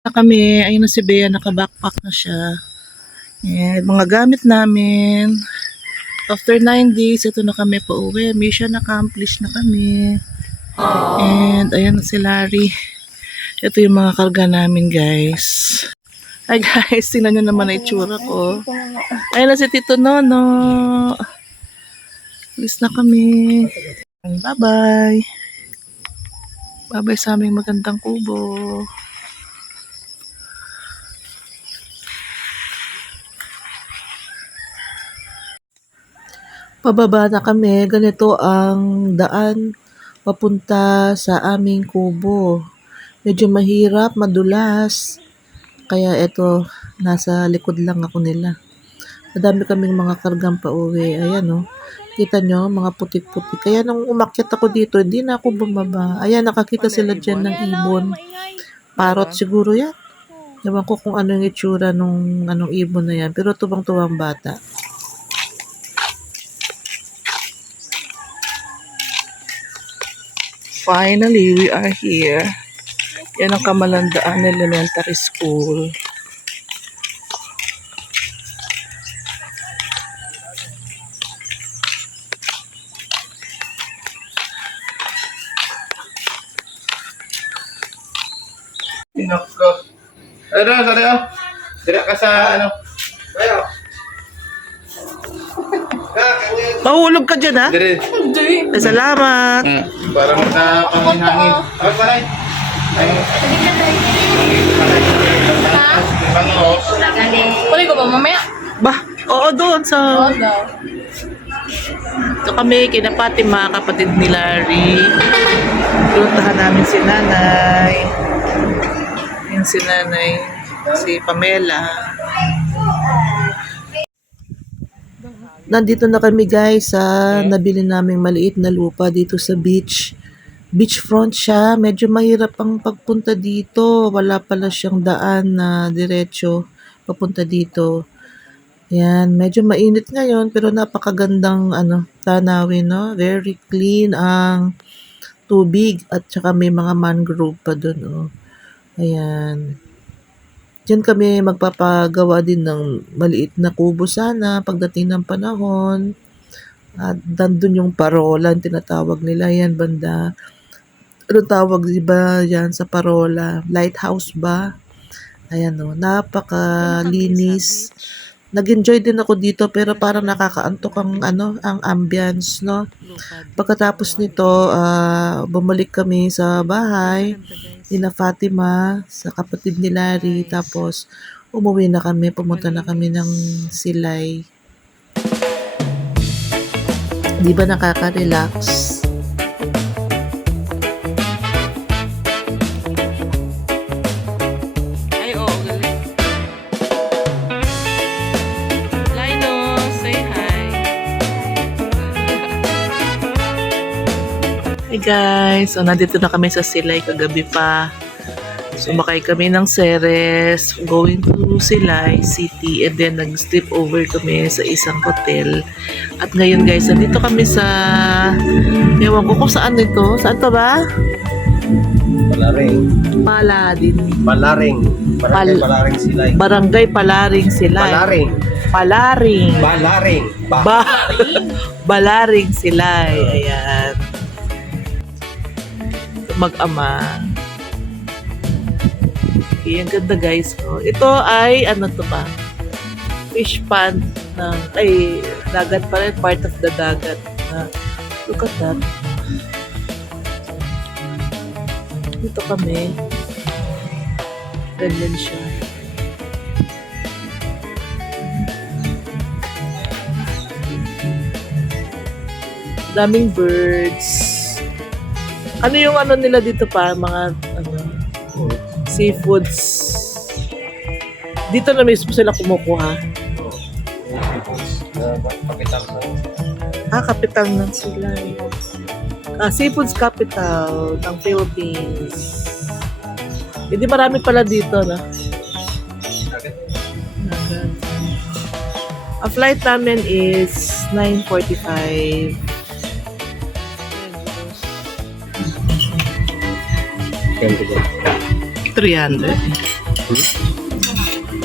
Na kami, ayun na si Bea, naka-backpack na siya. And mga gamit namin. After 9 days, ito na kami pa uwi. Mission accomplished na kami. And ayan na si Larry. Ito yung mga karga namin, guys. Hi guys, tingnan nyo naman na itsura ko. Ayun na si Tito Nono. Alis na kami. Bye-bye. Bye-bye sa aming magandang kubo. Pababa na kami. Ganito ang daan papunta sa aming kubo. Medyo mahirap, madulas. Kaya eto, nasa likod lang ako nila. Madami kaming mga kargang pauwi. Ayan o. Kita nyo, mga putik-putik. Kaya nung umakyat ako dito, hindi na ako bumaba. Ayan, nakakita sila dyan ng ibon. Parot siguro yan. Ewan ko kung ano yung itsura nung anong ibon na yan. Pero tubang-tuwang bata. Finally, we are here. Yan ang Kamalandaan Elementary School. Nako. Sorry. Dira ka sa ano? Ayo. Mahulog ka dyan, ha? Dire. Salamat. Para sa panghangin. Ay, paray. Pwede ko ba mamaya? Bah, oo doon sa... Oo daw. Ito kami, kina Fatima, kapatid ni Larry. Puntahan namin si Nanay. Yung si Nanay, si Pamela. Nandito na kami guys sa nabili naming maliit na lupa dito sa beach. Beachfront siya. Medyo mahirap ang pagpunta dito. Wala pala siyang daan na diretso papunta dito. Yan, medyo mainit ngayon pero napakagandang tanawin, no? Very clean ang tubig at saka may mga mangrove pa doon, oh. Ayan. Diyan kami magpapagawa din ng maliit na kubo sana pagdating ng panahon. At dandun yung parola, tinatawag nila yan banda. Anong tawag ba yan sa parola? Lighthouse ba? Ayan, oh, napakalinis. Nag-enjoy din ako dito pero parang nakakaantok ang ambience, no? Pagkatapos nito, bumalik kami sa bahay ni Fatima, sa kapatid ni Larry, tapos umuwi na kami, pumunta na kami ng Silay. Di ba nakaka-relax? Ay, oo, galing. Linus, say hi. Hey guys, so nandito na kami sa Silay kagabi pa. Sumakay kami ng Ceres, going to Silay City, and then nag-sleep over kami sa isang hotel. At ngayon guys, nandito kami sa, ewan ko kung saan ito. Saan to ba? Palaring. Paladin. Palaring. Palaring Silay. Barangay Palaring Silay. Palaring. Balaring Silay. Ayan. Mag-ama. Okay, ang ganda guys. Oh, ito ay, ano to ba? Fish pond ng, ay, dagat pa rin. Part of the dagat. Look at that. Dito kami. Ganyan siya. Daming birds. Ano yung ano nila dito pa? Mga seafoods. Dito na mismo sila kumukuha. Capital ng sila. Seafoods capital ng Philippines. Hindi marami pala dito, no? A flight namin is 9:45. 300.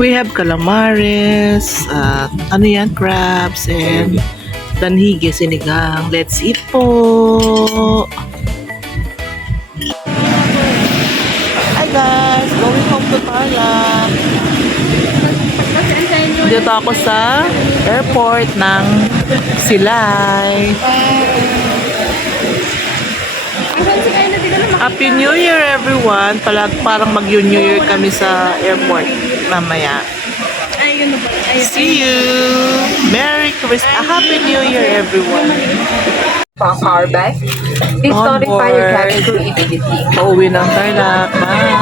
We have calamares, ano yan, crabs, and tanhige sinigang. Let's eat po! Hi guys! Going home to Tarlac. Dito ako sa airport ng Silay. Happy New Year everyone! Parang mag-New Year kami sa airport mamaya. See you! Merry Christmas! Happy New Year everyone! Power bag. Please On notify your board. cabin crew immediately. Pauwi ng Tarlac. Bye!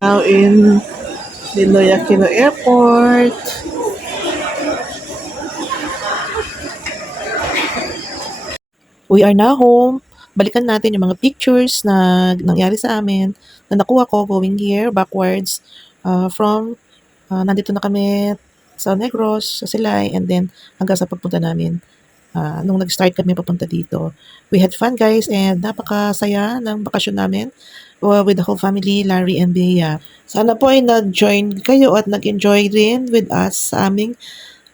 Now in Ninoy Aquino Airport. We are now home. Balikan natin yung mga pictures na nangyari sa amin na nakuha ko going here backwards from nandito na kami sa Negros, sa Silay, and then hanggang sa pagpunta namin nung nag-start kami papunta dito. We had fun guys and napakasaya ng bakasyon namin with the whole family, Larry and Bea. Sana po ay nag-join kayo at nag-enjoy rin with us sa aming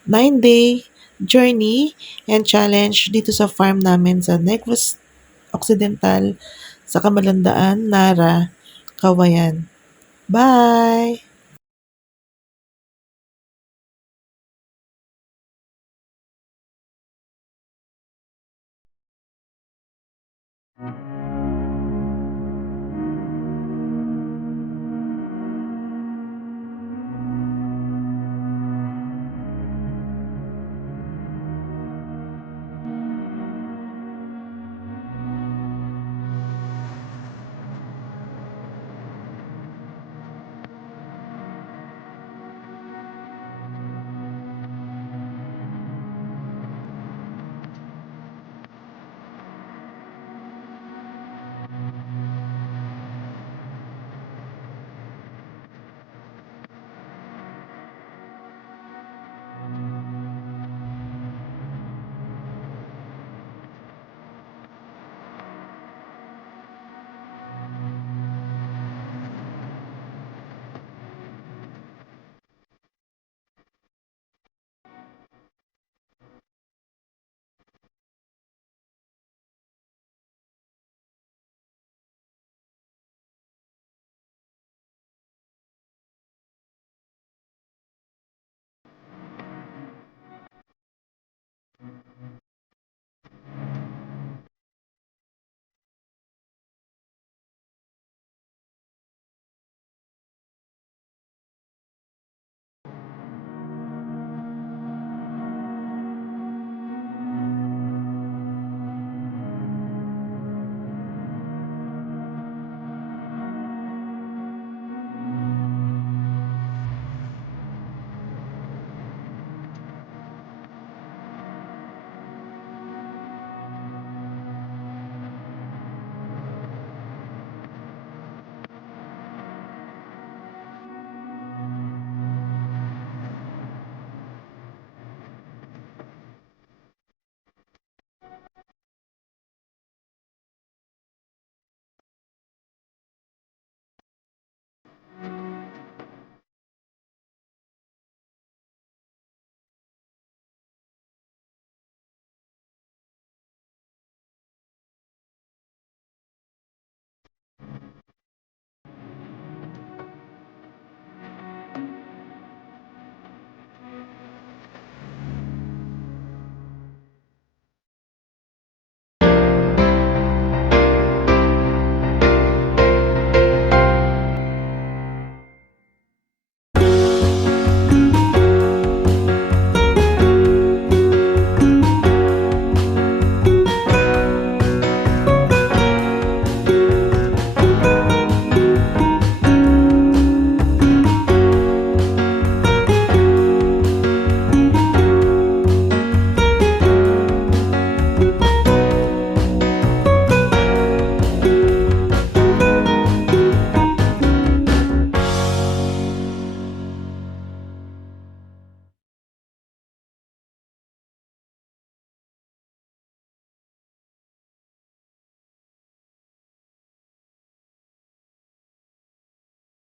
9-day journey and challenge dito sa farm namin sa Negros Occidental sa Kamalandaan, Nara, Kawayan. Bye!